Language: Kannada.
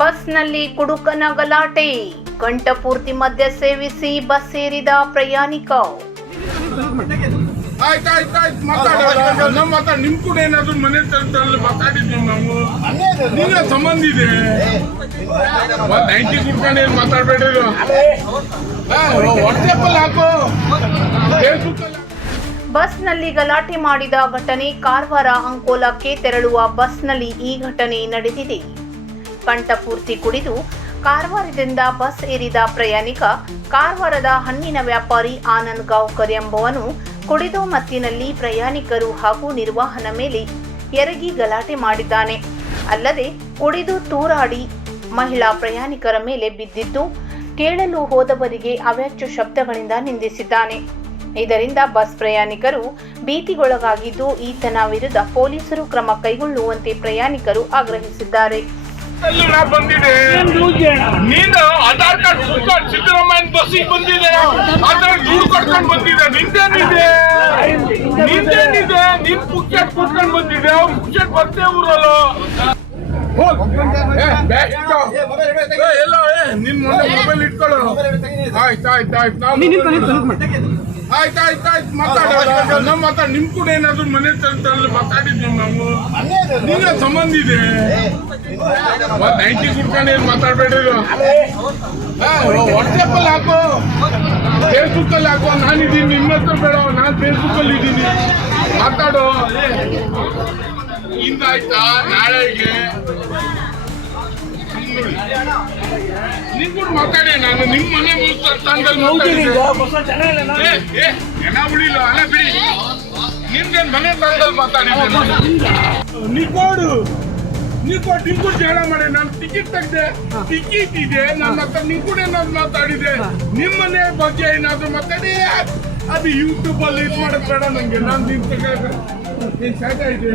ಬಸ್ನಲ್ಲಿ ಕುಡುಕನ ಗಲಾಟೆ. ಕಂಠಪೂರ್ತಿ ಮದ್ಯ ಸೇವಿಸಿ ಬಸ್ ಸೇರಿದ ಪ್ರಯಾಣಿಕ. ಆಯ್ತು ಆಯ್ತು ಆಯ್ತು ಮಾತಾಡೋಣ ನಮ್ಮ ಮಾತಾಡ ನಿಮ್ ಕೂಡ ಏನಾದ್ರು ಮನೆ ತರದಲ್ಲಿ ಮಾತಾಡಿದ್ವಿ ನಾವು. ನಿನ್ನ ಸಂಬಂಧ ಇದೆ. ಒಂದ್ ನೈಂಟಿ ಕುಡ್ಕೊಂಡು ಏನ್ ಮಾತಾಡ್ಬೇಡಿ ವಾಟ್ಸಪ್ಪಲ್ಲಿ ಹಾಕು. ಫೇಸ್ಬುಕ್ಕಲ್ಲಿ ಬಸ್ನಲ್ಲಿ ಗಲಾಟೆ ಮಾಡಿದ ಘಟನೆ ಕಾರವಾರ ಅಂಕೋಲಕ್ಕೆ ತೆರಳುವ ಬಸ್ನಲ್ಲಿ ಈ ಘಟನೆ ನಡೆದಿದೆ. ಕಂಠಪೂರ್ತಿ ಕುಡಿದು ಕಾರವಾರದಿಂದ ಬಸ್ ಏರಿದ ಪ್ರಯಾಣಿಕ ಕಾರವಾರದ ಹಣ್ಣಿನ ವ್ಯಾಪಾರಿ ಆನಂದ್ ಗಾವ್ಕರ್ ಎಂಬುವನು ಕುಡಿದು ಮತ್ತಿನಲ್ಲಿ ಪ್ರಯಾಣಿಕರು ಹಾಗೂ ನಿರ್ವಾಹನ ಮೇಲೆ ಎರಗಿ ಗಲಾಟೆ ಮಾಡಿದ್ದಾನೆ. ಅಲ್ಲದೆ ಕುಡಿದು ತೂರಾಡಿ ಮಹಿಳಾ ಪ್ರಯಾಣಿಕರ ಮೇಲೆ ಬಿದ್ದಿದ್ದು ಕೇಳಲು ಹೋದವರಿಗೆ ಅವ್ಯಾಚ್ಯ ಶಬ್ದಗಳಿಂದ ನಿಂದಿಸಿದ್ದಾನೆ. ಇದರಿಂದ ಬಸ್ ಪ್ರಯಾಣಿಕರು ಭೀತಿಗೊಳಗಾಗಿದ್ದು ಈತನ ವಿರುದ್ಧ ಪೊಲೀಸರು ಕ್ರಮ ಕೈಗೊಳ್ಳುವಂತೆ ಪ್ರಯಾಣಿಕರು ಆಗ್ರಹಿಸಿದ್ದಾರೆ. ಬಂದಿದೆ ನೀನು ಆಧಾರ್ ಕಾರ್ಡ್ ಸುತ್ತಾಡ್ ಸಿದ್ದರಾಮಯ್ಯ ಬಸ್ಸಿಗೆ ಬಂದಿದೆ. ಆಧಾರ್ ದುಡ್ಡು ಕಟ್ಕೊಂಡು ಬಂದಿದೆ. ನಿಂದೇನಿದೆ ನಿಂದೇನಿದೆ ನಿನ್ ಪುಕ್ಕೆಟ್ ಕೊಟ್ಕೊಂಡು ಬಂದಿದೆ ಅವ್ರು ಪುಕ್ಕೆಟ್ ಬರ್ತೇ ಊರಲ್ಲ. ನಿನ್ ಮೊನ್ನೆ ಮೊಬೈಲ್ ಇಟ್ಕೊಳ್ಳೋ ಆಯ್ತು ಆಯ್ತು ಆಯ್ತು. ಆಯ್ತು ಆಯ್ತು ಆಯ್ತು ಮಾತಾಡೋ. ನಮ್ಮ ಮಾತಾಡ. ನಿಮ್ ಕೂಡ ಏನಾದ್ರು ಮನೆ ತರದಲ್ಲಿ ಮಾತಾಡಿದ್ವಿ ನಾವು? ನಿನ್ನ ಸಂಬಂಧ ಇದೆ. ನೈಂಟಿ ಕುಡ್ಕೊಂಡು ಏನ್ ವಾಟ್ಸಾಪಲ್ಲಿ ಹಾಕೋ. ಹಾಕು ಫೇಸ್ಬುಕ್ಕಲ್ಲಿ ಹಾಕು. ನಾನಿದ್ದೀನಿ ನಿಮ್ಮ ಹತ್ರ ಬೇಡ. ನಾನು ಫೇಸ್ಬುಕ್ಕಲ್ಲಿ ಇದ್ದೀನಿ ಮಾತಾಡೋ. ಇಂದಾಯ್ತಾ ನಾಳೆಗೆ. ಕೂಡ ಮಾತಾಡಿ ನಾನು ನಿಮ್ಮ ಮನೆ ಏ, ಜನ ಉಳಿಲ್ಲ ಅಲ್ಲ ಬಿಡಿ. ನಿಮ್ದೇನ್ ಮನೆ ತಂದಲ್ಲಿ ಮಾತಾಡಿ ನಿಕೋಡ್ ನಿಮ್ ಕೂಡ ಜಗಳ ಮಾಡಿ ನಾನು ಟಿಕೆಟ್ ತೆಗ್ದೆ ಟಿಕೆಟ್ ಇದೆ ನನ್ನ ಹತ್ರ ನಿಮ್ ಕೂಡ ಏನಾದ್ರು ಮಾತಾಡಿದೆ ನಿಮ್ಮ ಮನೆ ಬಗ್ಗೆ ಏನಾದ್ರು ಮಾತಾಡಿ. ಅದು ಯೂಟ್ಯೂಬ್ ಅಲ್ಲಿ ಇದು ಮಾಡಕ್ ಬೇಡ ನಂಗೆ. ನಾನು ನಿನ್ ತಗ ಏನ್ ಸಾಕ ಇದೆ